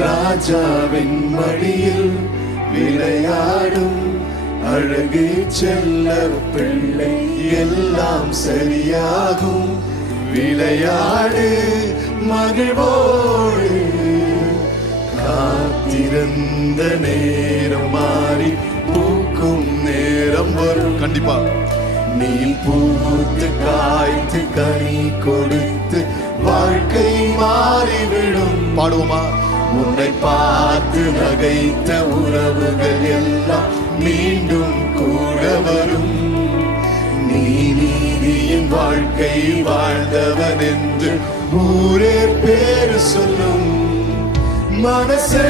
ராஜாவின் மடியில் விளையாடும் அழகு செல்ல பிள்ளை, எல்லாம் சரியாகும். விளையாடு மகிழ்வோடு, காத்திருந்த நேரம் மாறி பூக்கும் நேரம் வரும். கண்டிப்பா நீ பூத்து காய்த்து கனி கொடுத்து வாழ்க்கை மாறிவிடும். பாடுவோமா? உன்னை பார்த்து நகைத்த உறவுகள் எல்லாம் மீண்டும் கூட வரும். நீ நீதியின் வாழ்க்கை வாழ்ந்தவன் என்று ஊரே பேரு சொல்லும். மனசே